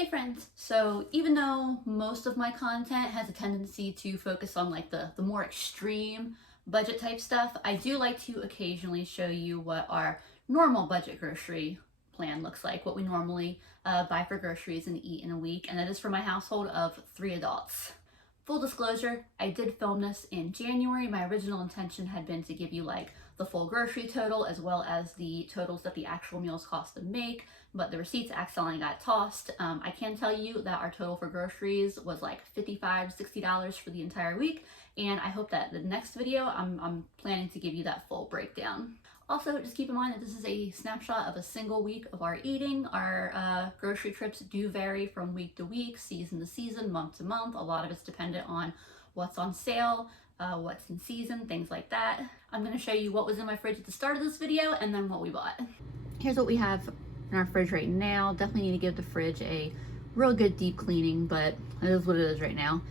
Hey friends, so even though most of my content has a tendency to focus on like the more extreme budget type stuff, I do like to occasionally show you what our normal budget grocery plan looks like, what we normally buy for groceries and eat in a week, and that is for my household of 3 adults. Full disclosure, I did film this in January. My original intention had been to give you like the full grocery total as well as the totals that the actual meals cost to make, but the receipts accidentally got tossed. I can tell you that our total for groceries was like $55 to $60 for the entire week, and I hope that the next video I'm planning to give you that full breakdown. Also, just keep in mind that this is a snapshot of a single week of our eating. Our grocery trips do vary from week to week, season to season, month to month. A lot of it's dependent on what's on sale, what's in season, things like that. I'm going to show you what was in my fridge at the start of this video and then what we bought. Here's what we have in our fridge right now. Definitely need to give the fridge a real good deep cleaning, but it is what it is right now.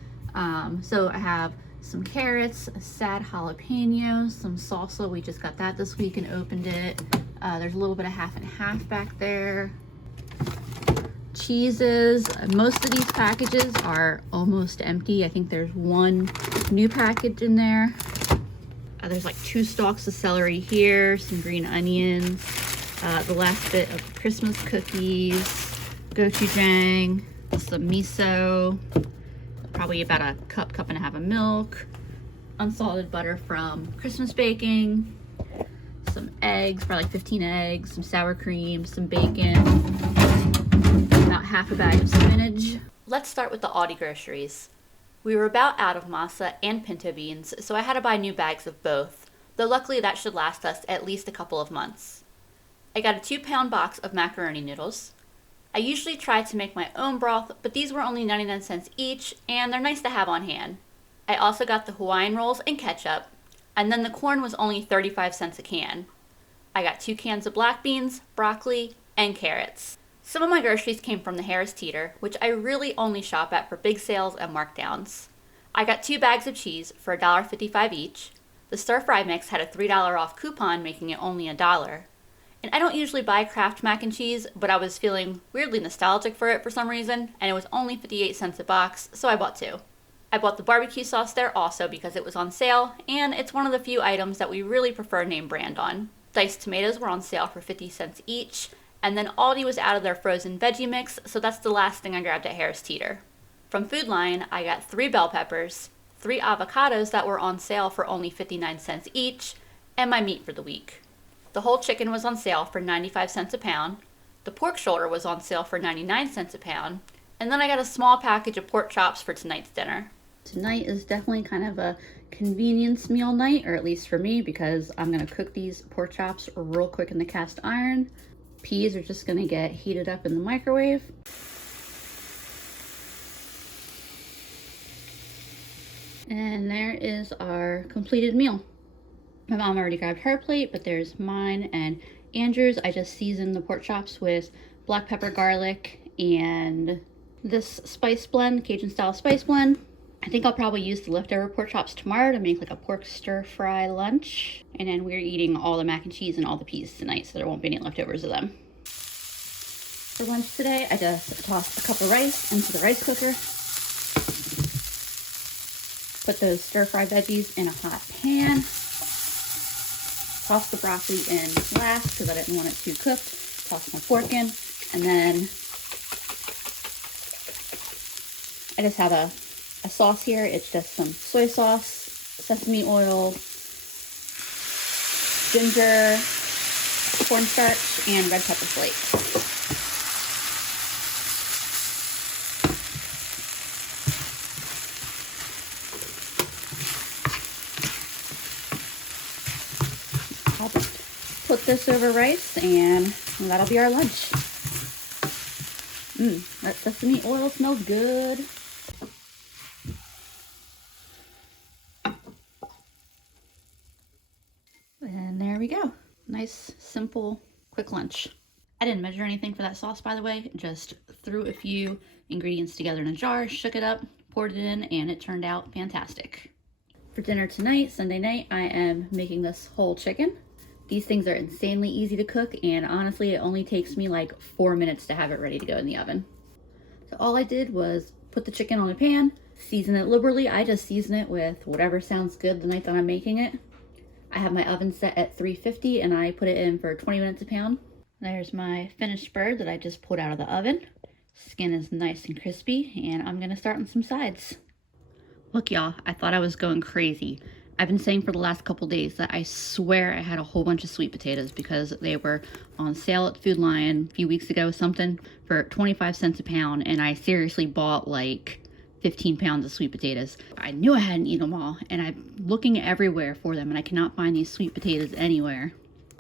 So I have some carrots, a sad jalapeno, some salsa. We just got that this week and opened it. There's a little bit of half and half back there. Cheeses. Most of these packages are almost empty. I think there's one new package in there. There's like 2 stalks of celery here, some green onions, the last bit of Christmas cookies, gochujang, some miso, probably about a cup and a half of milk, unsalted butter from Christmas baking, some eggs, probably like 15 eggs, some sour cream, some bacon, about half a bag of spinach. Let's start with the Aldi groceries. We were about out of masa and pinto beans, so I had to buy new bags of both, though luckily that should last us at least a couple of months. I got a 2-pound box of macaroni noodles. I usually try to make my own broth, but these were only 99 cents each, and they're nice to have on hand. I also got the Hawaiian rolls and ketchup, and then the corn was only 35 cents a can. I got 2 cans of black beans, broccoli, and carrots. Some of my groceries came from the Harris Teeter, which I really only shop at for big sales and markdowns. I got 2 bags of cheese for $1.55 each. The stir-fry mix had a $3 off coupon, making it only $1. And I don't usually buy Kraft mac and cheese, but I was feeling weirdly nostalgic for it for some reason, and it was only 58 cents a box, so I bought 2. I bought the barbecue sauce there also because it was on sale, and it's one of the few items that we really prefer name brand on. Diced tomatoes were on sale for 50 cents each, and then Aldi was out of their frozen veggie mix, so that's the last thing I grabbed at Harris Teeter. From Food Lion, I got 3 bell peppers, 3 avocados that were on sale for only 59 cents each, and my meat for the week. The whole chicken was on sale for 95 cents a pound, the pork shoulder was on sale for 99 cents a pound, and then I got a small package of pork chops for tonight's dinner. Tonight is definitely kind of a convenience meal night, or at least for me, because I'm going to cook these pork chops real quick in the cast iron. Peas are just going to get heated up in the microwave. And there is our completed meal. My mom already grabbed her plate, but there's mine and Andrew's. I just seasoned the pork chops with black pepper, garlic, and this spice blend, Cajun style spice blend. I think I'll probably use the leftover pork chops tomorrow to make like a pork stir fry lunch. And then we're eating all the mac and cheese and all the peas tonight, so there won't be any leftovers of them. For lunch today, I just tossed a cup of rice into the rice cooker. Put those stir fry veggies in a hot pan. Toss the broccoli in last because I didn't want it too cooked. Toss my pork in, and then I just have a sauce here. It's just some soy sauce, sesame oil, ginger, cornstarch, and red pepper flakes. I'll just put this over rice, and that'll be our lunch. That sesame oil smells good. And there we go. Nice, simple, quick lunch. I didn't measure anything for that sauce, by the way. Just threw a few ingredients together in a jar, shook it up, poured it in, and it turned out fantastic. For dinner tonight, Sunday night, I am making this whole chicken. These things are insanely easy to cook, and honestly, it only takes me like 4 minutes to have it ready to go in the oven. So all I did was put the chicken on a pan, season it liberally. I just season it with whatever sounds good the night that I'm making it. I have my oven set at 350 and I put it in for 20 minutes a pound. There's my finished bird that I just pulled out of the oven. Skin is nice and crispy, and I'm gonna start on some sides. Look, y'all, I thought I was going crazy. I've been saying for the last couple days that I swear I had a whole bunch of sweet potatoes because they were on sale at Food Lion a few weeks ago, something, for 25 cents a pound, and I seriously bought like 15 pounds of sweet potatoes. I knew I hadn't eaten them all, and I'm looking everywhere for them, and I cannot find these sweet potatoes anywhere.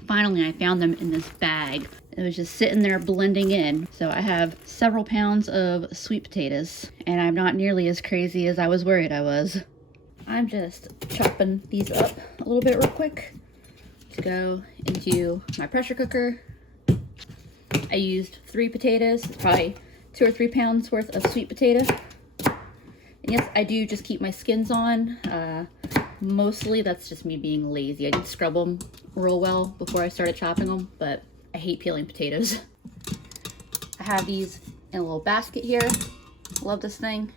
Finally, I found them in this bag. It was just sitting there blending in. So I have several pounds of sweet potatoes, and I'm not nearly as crazy as I was worried I was. I'm just chopping these up a little bit real quick to go into my pressure cooker. I used 3 potatoes. It's probably 2 or 3 pounds worth of sweet potato. And yes, I do just keep my skins on. Mostly that's just me being lazy. I did scrub them real well before I started chopping them, but I hate peeling potatoes. I have these in a little basket here. Love this thing.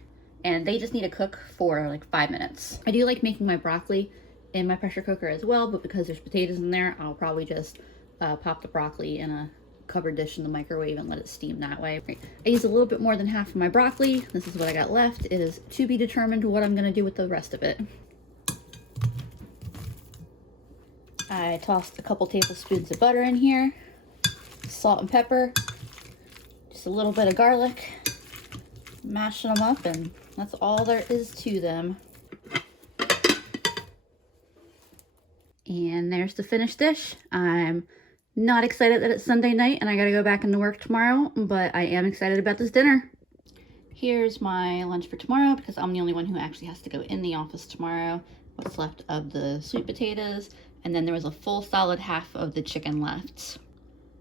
And they just need to cook for like 5 minutes. I do like making my broccoli in my pressure cooker as well, but because there's potatoes in there, I'll probably just pop the broccoli in a covered dish in the microwave and let it steam that way. I use a little bit more than half of my broccoli. This is what I got left. It is to be determined what I'm gonna do with the rest of it. I tossed a couple tablespoons of butter in here, salt and pepper, just a little bit of garlic, mashing them up, and that's all there is to them. And there's the finished dish. I'm not excited that it's Sunday night and I gotta go back into work tomorrow, but I am excited about this dinner. Here's my lunch for tomorrow because I'm the only one who actually has to go in the office tomorrow. What's left of the sweet potatoes, and then there was a full solid half of the chicken left.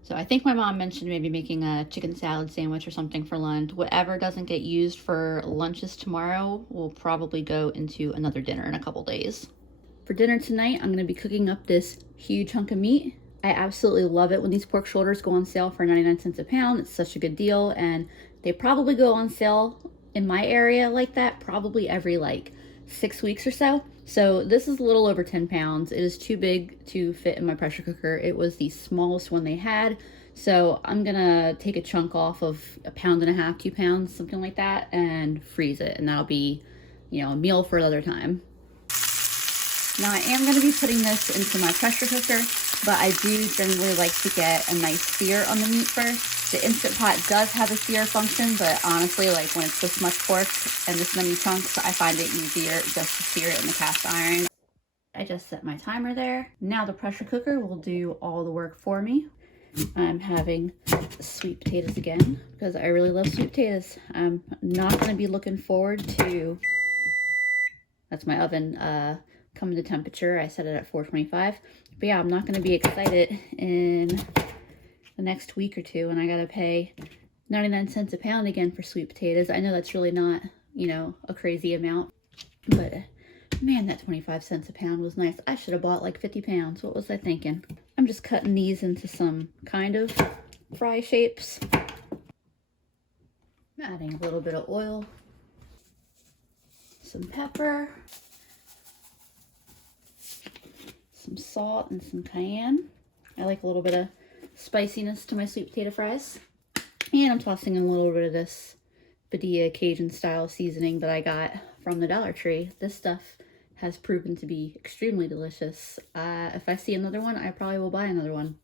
So I think my mom mentioned maybe making a chicken salad sandwich or something for lunch. Whatever doesn't get used for lunches tomorrow will probably go into another dinner in a couple days. For dinner tonight, I'm gonna be cooking up this huge hunk of meat. I absolutely love it when these pork shoulders go on sale for 99 cents a pound. It's such a good deal, and they probably go on sale in my area like that probably every like 6 weeks or so. So this is a little over 10 pounds. It is too big to fit in my pressure cooker. It was the smallest one they had. So I'm gonna take a chunk off of 1.5 pounds, 2 pounds, something like that, and freeze it. And that'll be, you know, a meal for another time. Now I am gonna be putting this into my pressure cooker, but I do generally like to get a nice sear on the meat first. The Instant Pot does have a sear function, but honestly, like when it's this much pork and this many chunks, I find it easier just to sear it in the cast iron. I just set my timer there. Now the pressure cooker will do all the work for me. I'm having sweet potatoes again because I really love sweet potatoes. I'm not going to be looking forward to, that's my oven, coming to temperature. I set it at 425. But yeah, I'm not going to be excited in the next week or two, and I gotta pay 99 cents a pound again for sweet potatoes. I know that's really not, you know, a crazy amount, but man, that 25 cents a pound was nice. I should have bought like 50 pounds. What was I thinking? I'm just cutting these into some kind of fry shapes. Adding a little bit of oil, some pepper, some salt, and some cayenne. I like a little bit of spiciness to my sweet potato fries. And I'm tossing in a little bit of this Padilla Cajun style seasoning that I got from the Dollar Tree. This stuff has proven to be extremely delicious. If I see another one, I probably will buy another one.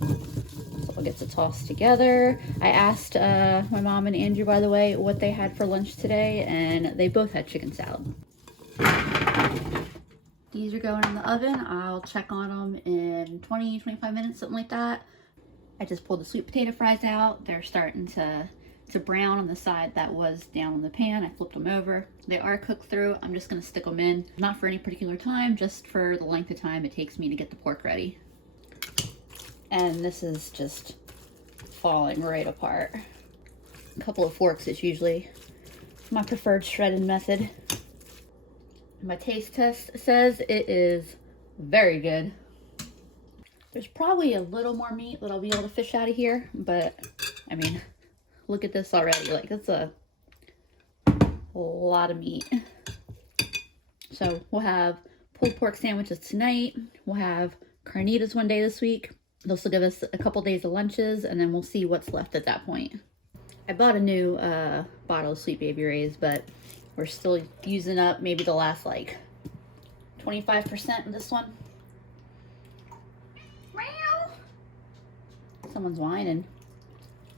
So I'll get to toss together. I asked my mom and Andrew, by the way, what they had for lunch today, and they both had chicken salad. These are going in the oven. I'll check on them in 20-25 minutes, something like that. I just pulled the sweet potato fries out. They're starting to brown on the side that was down on the pan. I flipped them over. They are cooked through. I'm just gonna stick them in, not for any particular time, just for the length of time it takes me to get the pork ready. And this is just falling right apart. A couple of forks is usually my preferred shredding method. My taste test says it is very good. There's probably a little more meat that I'll be able to fish out of here, but I mean, look at this already. Like, that's a a lot of meat. So we'll have pulled pork sandwiches tonight. We'll have carnitas one day this week. This will give us a couple days of lunches, and then we'll see what's left at that point. I bought a new bottle of Sweet Baby Ray's, but we're still using up maybe the last like 25% of this one. Meow. Someone's whining.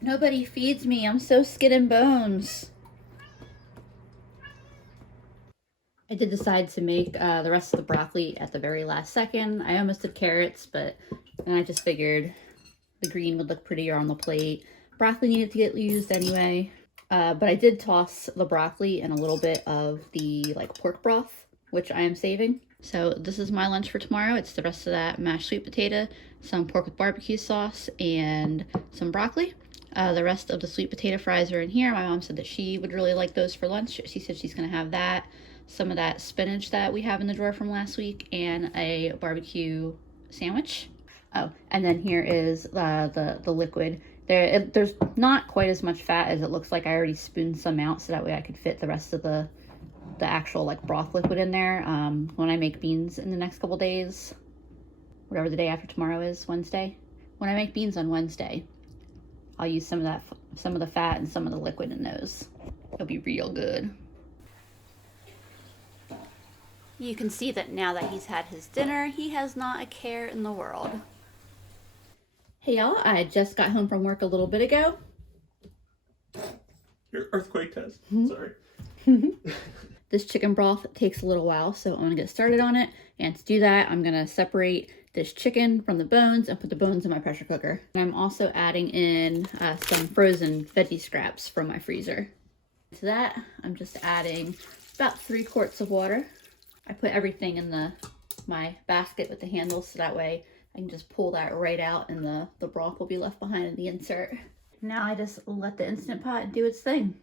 Nobody feeds me. I'm so skin and bones. I did decide to make the rest of the broccoli at the very last second. I almost did carrots, but then I just figured the green would look prettier on the plate. Broccoli needed to get used anyway. But I did toss the broccoli in a little bit of the like pork broth, which I am saving. So this is my lunch for tomorrow. It's the rest of that mashed sweet potato, some pork with barbecue sauce, and some broccoli. The rest of the sweet potato fries are in here. My mom said that she would really like those for lunch. She said she's gonna have that, some of that spinach that we have in the drawer from last week, and a barbecue sandwich. Oh, and then here is the liquid. There's not quite as much fat as it looks like. I already spooned some out so that way I could fit the rest of the actual like broth liquid in there. When I make beans in the next couple days, whatever the day after tomorrow is, Wednesday. When I make beans on Wednesday, I'll use some of the fat and some of the liquid in those. It'll be real good. You can see that now that he's had his dinner, he has not a care in the world. Hey y'all, I just got home from work a little bit ago. Your earthquake test. Sorry. This chicken broth takes a little while, so I'm gonna get started on it. And to do that, I'm gonna separate this chicken from the bones and put the bones in my pressure cooker. And I'm also adding in some frozen veggie scraps from my freezer. To that, I'm just adding about 3 quarts of water. I put everything in my basket with the handle, so that way I can just pull that right out and the broth will be left behind in the insert. Now I just let the Instant Pot do its thing.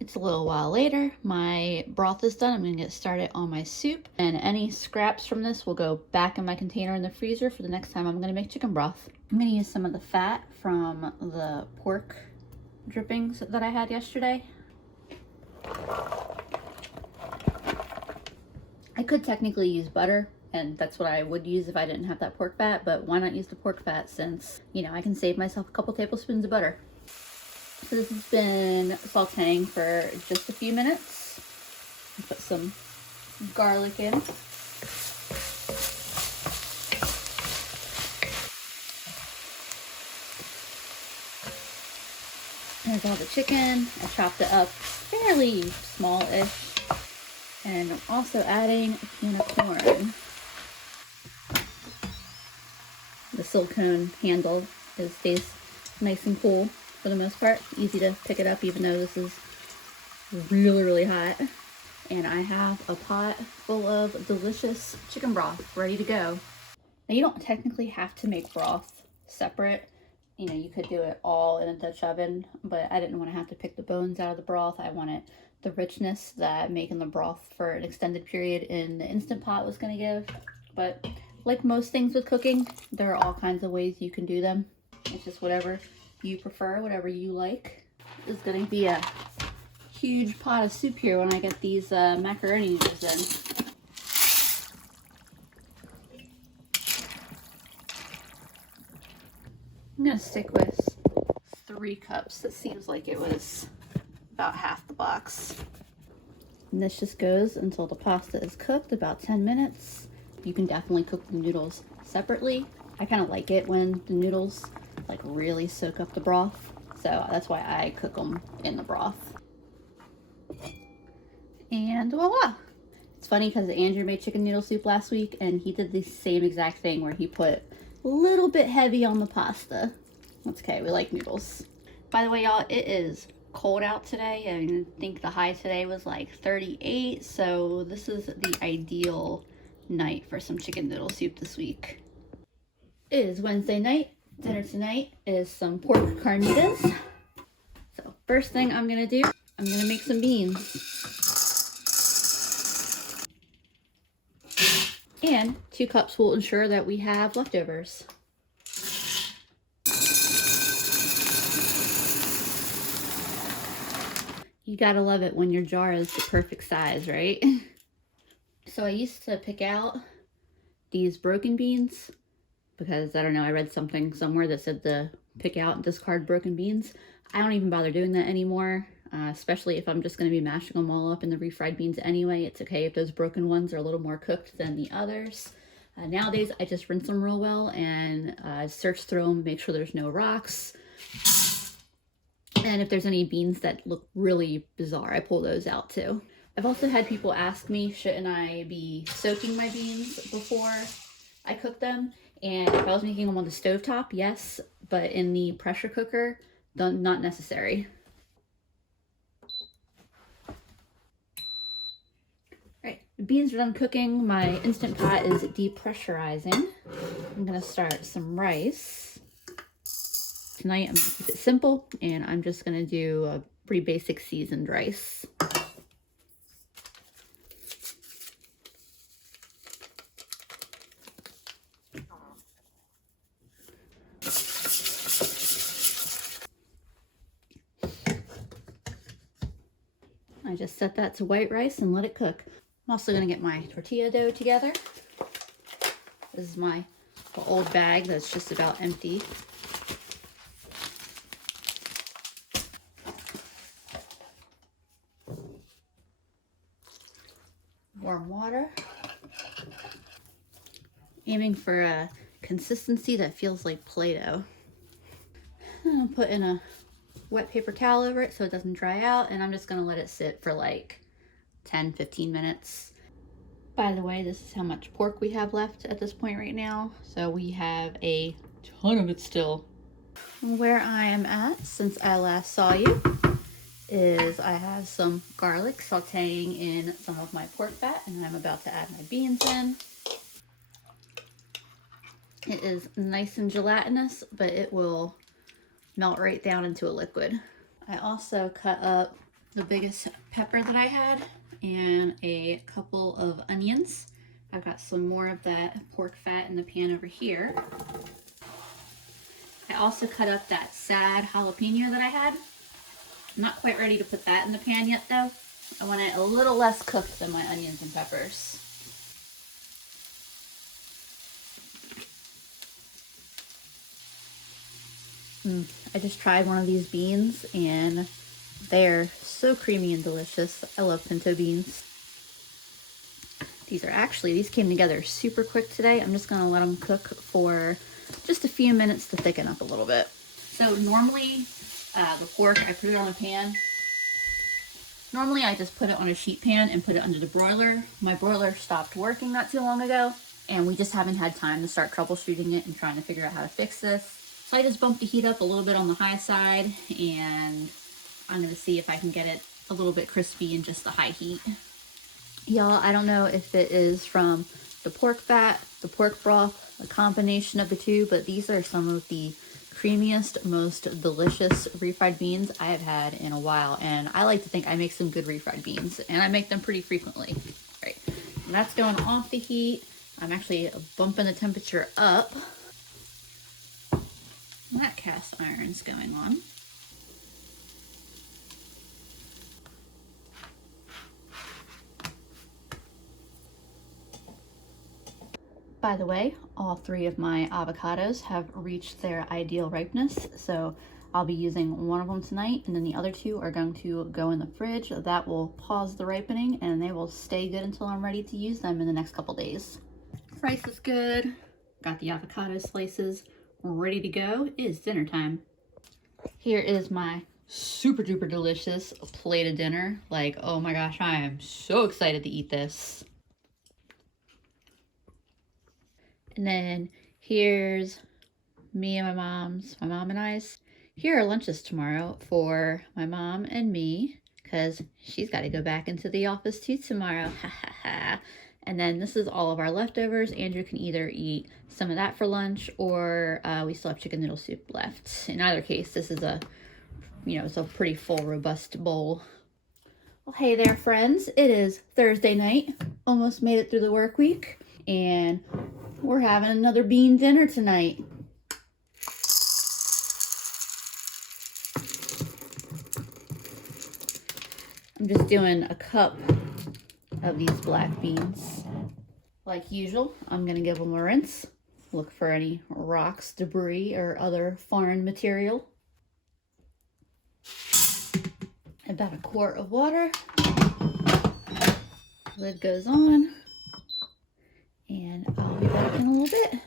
It's a little while later. My broth is done. I'm gonna get started on my soup, and any scraps from this will go back in my container in the freezer for the next time I'm gonna make chicken broth. I'm gonna use some of the fat from the pork drippings that I had yesterday. I could technically use butter, and that's what I would use if I didn't have that pork fat, but why not use the pork fat since, you know, I can save myself a couple tablespoons of butter. So this has been sauteing for just a few minutes. Put some garlic in. There's all the chicken. I chopped it up fairly small-ish. And I'm also adding a can of corn. The silicone handle stays nice and cool for the most part. Easy to pick it up even though this is really, really hot. And I have a pot full of delicious chicken broth ready to go. Now you don't technically have to make broth separate. You know, you could do it all in a Dutch oven, but I didn't want to have to pick the bones out of the broth. I wanted the richness that making the broth for an extended period in the Instant Pot was going to give. But like most things with cooking, there are all kinds of ways you can do them. It's just whatever you prefer, whatever you like. This is going to be a huge pot of soup here when I get these macaroni noodles in. I'm going to stick with 3 cups. That seems like it was about half the box. And this just goes until the pasta is cooked, about 10 minutes. You can definitely cook the noodles separately. I kind of like it when the noodles like really soak up the broth. So that's why I cook them in the broth. And voila! It's funny because Andrew made chicken noodle soup last week and he did the same exact thing where he put a little bit heavy on the pasta. That's okay, we like noodles. By the way, y'all, it is cold out today. I think the high today was like 38, so this is the ideal night for some chicken noodle soup this week. It is Wednesday night. Dinner tonight is some pork carnitas. So first thing I'm gonna do, I'm gonna make some beans. And 2 cups will ensure that we have leftovers. You gotta love it when your jar is the perfect size, right? So I used to pick out these broken beans because, I don't know, I read something somewhere that said to pick out and discard broken beans. I don't even bother doing that anymore, especially if I'm just going to be mashing them all up in the refried beans anyway. It's okay if those broken ones are a little more cooked than the others. Nowadays, I just rinse them real well and search through them, make sure there's no rocks. And if there's any beans that look really bizarre, I pull those out too. I've also had people ask me, shouldn't I be soaking my beans before I cook them? And if I was making them on the stovetop, yes, but in the pressure cooker, not necessary. Right, the beans are done cooking. My Instant Pot is depressurizing. I'm gonna start some rice. Tonight I'm gonna keep it simple, and I'm just gonna do a pretty basic seasoned rice. I just set that to white rice and let it cook. I'm also gonna get my tortilla dough together. This is my old bag that's just about empty. Warm water. Aiming for a consistency that feels like Play-Doh. I'll put in a wet paper towel over it so it doesn't dry out, and I'm just gonna let it sit for like 10-15 minutes. By the way, this is how much pork we have left at this point right now. So we have a ton of it still. Where I am at since I last saw you is I have some garlic sauteing in some of my pork fat, and I'm about to add my beans in. It is nice and gelatinous, but it will melt right down into a liquid. I also cut up the biggest pepper that I had and a couple of onions. I've got some more of that pork fat in the pan over here. I also cut up that sad jalapeno that I had. I'm not quite ready to put that in the pan yet though. I want it a little less cooked than my onions and peppers. I just tried one of these beans and they're so creamy and delicious. I love pinto beans. These came together super quick today. I'm just gonna let them cook for just a few minutes to thicken up a little bit. So normally the pork, I put it on a pan. Normally I just put it on a sheet pan and put it under the broiler. My broiler stopped working not too long ago, and we just haven't had time to start troubleshooting it and trying to figure out how to fix this. So I just bumped the heat up a little bit on the high side, and I'm gonna see if I can get it a little bit crispy in just the high heat. Y'all, I don't know if it is from the pork fat, the pork broth, a combination of the two, but these are some of the creamiest, most delicious refried beans I have had in a while, and I like to think I make some good refried beans, and I make them pretty frequently. Right, and that's going off the heat. I'm actually bumping the temperature up. That cast iron's going on. By the way, all 3 of my avocados have reached their ideal ripeness, so I'll be using one of them tonight, and then the other 2 are going to go in the fridge. That will pause the ripening, and they will stay good until I'm ready to use them in the next couple days. Rice is good. Got the avocado slices ready to go. It is dinner time. Here is my super duper delicious plate of dinner. Like, oh my gosh, I am so excited to eat this. And then here's me and my mom and I's. Here are lunches tomorrow for my mom and me, because she's got to go back into the office too tomorrow. Ha ha ha. And then this is all of our leftovers. Andrew can either eat some of that for lunch, or we still have chicken noodle soup left. In either case, this is it's a pretty full, robust bowl. Well, hey there, friends. It is Thursday night. Almost made it through the work week, and we're having another bean dinner tonight. I'm just doing a cup of these black beans. Like usual, I'm gonna give them a rinse. Look for any rocks, debris, or other foreign material. About a quart of water. Lid goes on. And I'll be back in a little bit.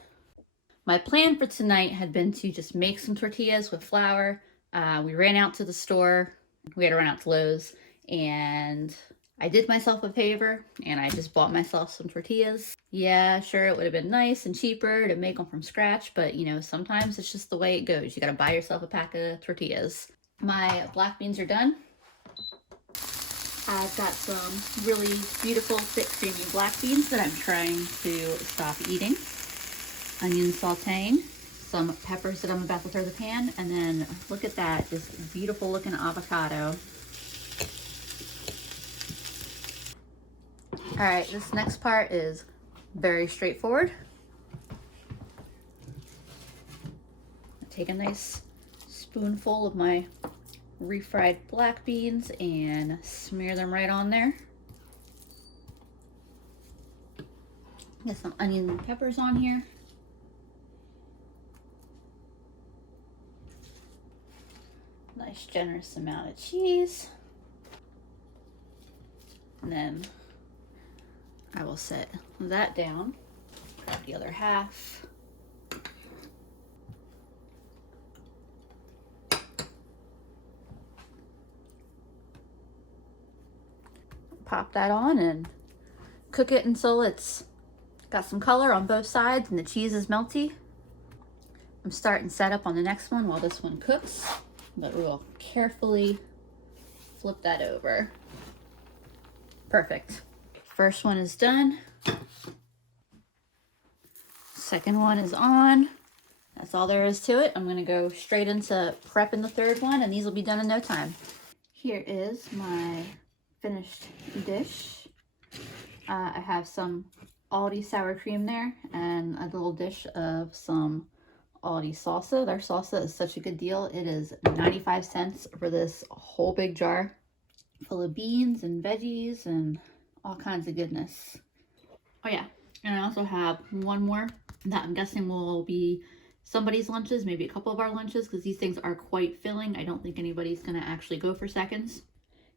My plan for tonight had been to just make some tortillas with flour. We ran out to the store. We had to run out to Lowe's. And I did myself a favor and I just bought myself some tortillas. Yeah, sure, it would have been nice and cheaper to make them from scratch, but you know, sometimes it's just the way it goes. You gotta buy yourself a pack of tortillas. My black beans are done. I've got some really beautiful, thick, creamy black beans that I'm trying to stop eating. Onion sauteing, some peppers that I'm about to throw in the pan, and then look at that, just beautiful looking avocado. All right, this next part is very straightforward. Take a nice spoonful of my refried black beans and smear them right on there. Get some onions and peppers on here. Nice generous amount of cheese. And then I will set that down. Grab the other half. Pop that on and cook it until it's got some color on both sides and the cheese is melty. I'm starting setup on the next one while this one cooks, but we'll carefully flip that over. Perfect. First one is done. Second one is on. That's all there is to it. I'm gonna go straight into prepping the third one and these will be done in no time. Here is my finished dish. I have some Aldi sour cream there and a little dish of some Aldi salsa. Their salsa is such a good deal. It is 95 cents for this whole big jar full of beans and veggies and all kinds of goodness. Oh yeah, and I also have one more that I'm guessing will be somebody's lunches, maybe a couple of our lunches, because these things are quite filling. I don't think anybody's gonna actually go for seconds.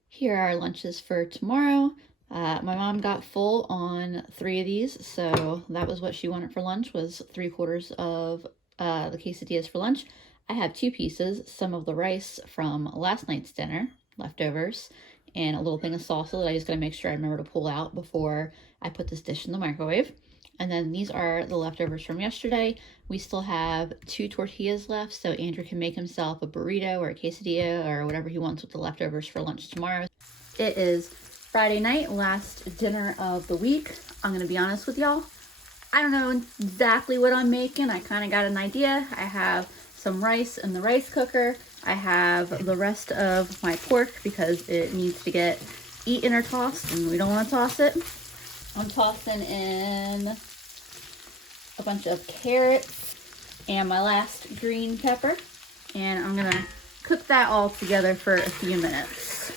Here are our lunches for tomorrow. My mom got full on 3 of these, so that was what she wanted for lunch, was 3/4 of the quesadillas for lunch. I have 2 pieces, some of the rice from last night's dinner, leftovers, and a little thing of salsa that I just gotta make sure I remember to pull out before I put this dish in the microwave. And then these are the leftovers from yesterday. We still have 2 tortillas left, so Andrew can make himself a burrito or a quesadilla or whatever he wants with the leftovers for lunch tomorrow. It is Friday night, last dinner of the week. I'm gonna be honest with y'all. I don't know exactly what I'm making. I kind of got an idea. I have some rice in the rice cooker. I have the rest of my pork because it needs to get eaten or tossed and we don't want to toss it. I'm tossing in a bunch of carrots and my last green pepper, and I'm gonna cook that all together for a few minutes.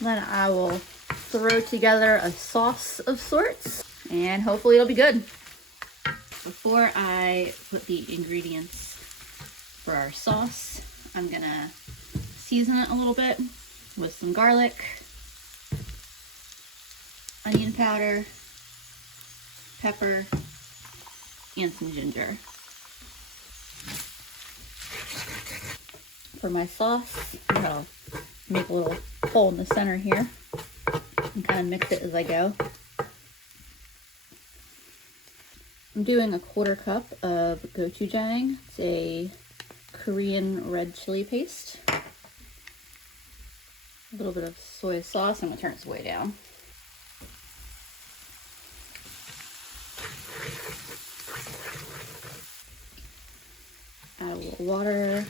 Then I will throw together a sauce of sorts and hopefully it'll be good. Before I put the ingredients for our sauce, I'm gonna season it a little bit with some garlic, onion powder, pepper, and some ginger. For my sauce, I'll make a little hole in the center here and kind of mix it as I go. I'm doing a 1/4 cup of gochujang. It's a Korean red chili paste. A little bit of soy sauce. I'm gonna turn this way down. Add a little water.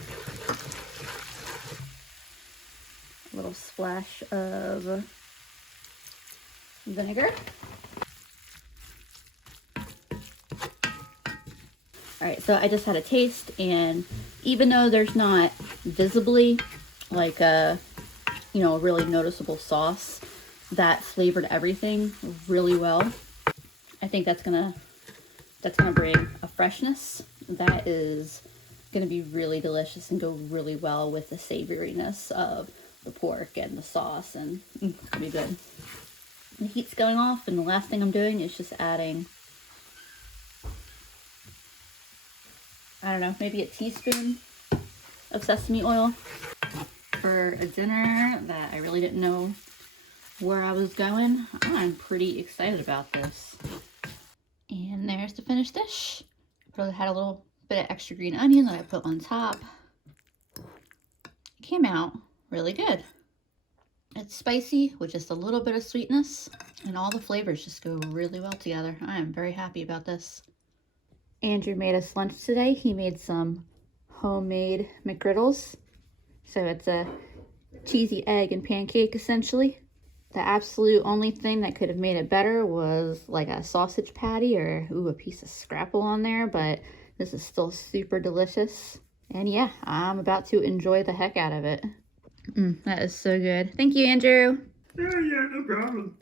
A little splash of vinegar. All right, so I just had a taste, and even though there's not visibly like a, you know, a really noticeable sauce that flavored everything really well. I think that's gonna bring a freshness that is gonna be really delicious and go really well with the savoriness of the pork and the sauce, and it's gonna be good. The heat's going off, and the last thing I'm doing is just adding, I don't know, maybe a teaspoon of sesame oil for a dinner that I really didn't know where I was going. I'm pretty excited about this. And there's the finished dish. I had a little bit of extra green onion that I put on top. It came out really good. It's spicy with just a little bit of sweetness, and all the flavors just go really well together. I am very happy about this. Andrew made us lunch today. He made some homemade McGriddles. So it's a cheesy egg and pancake essentially. The absolute only thing that could have made it better was like a sausage patty or a piece of scrapple on there, but this is still super delicious. And yeah, I'm about to enjoy the heck out of it. That is so good. Thank you, Andrew. Yeah, no problem.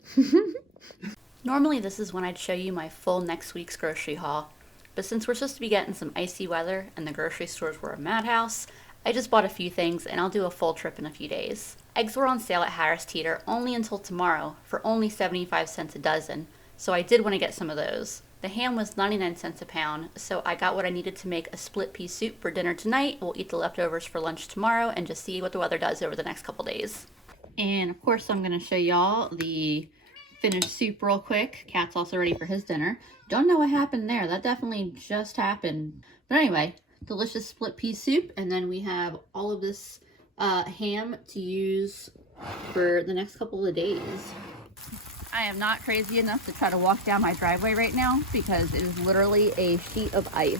Normally this is when I'd show you my full next week's grocery haul, but since we're supposed to be getting some icy weather and the grocery stores were a madhouse, I just bought a few things and I'll do a full trip in a few days. Eggs were on sale at Harris Teeter only until tomorrow for only 75 cents a dozen, so I did want to get some of those. The ham was 99 cents a pound, so I got what I needed to make a split pea soup for dinner tonight. We'll eat the leftovers for lunch tomorrow and just see what the weather does over the next couple days. And of course I'm going to show y'all the finished soup real quick. Cat's also ready for his dinner. Don't know what happened there. That definitely just happened. But anyway, delicious split pea soup, and then we have all of this ham to use for the next couple of days. I am not crazy enough to try to walk down my driveway right now because it is literally a sheet of ice.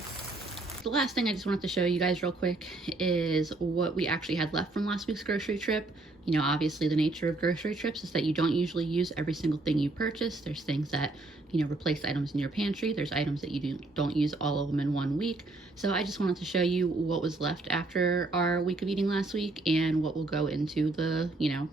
The last thing I just wanted to show you guys real quick is what we actually had left from last week's grocery trip. You know, obviously the nature of grocery trips is that you don't usually use every single thing you purchase. There's things that, you know, replace items in your pantry. There's items that you don't use all of them in 1 week. So I just wanted to show you what was left after our week of eating last week and what will go into the, you know,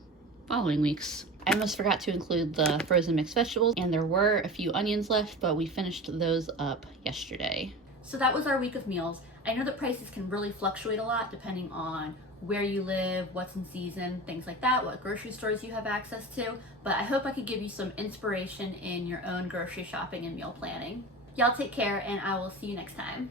following weeks. I almost forgot to include the frozen mixed vegetables, and there were a few onions left, but we finished those up yesterday. So that was our week of meals. I know that prices can really fluctuate a lot depending on where you live, what's in season, things like that, what grocery stores you have access to, but I hope I could give you some inspiration in your own grocery shopping and meal planning. Y'all take care, and I will see you next time.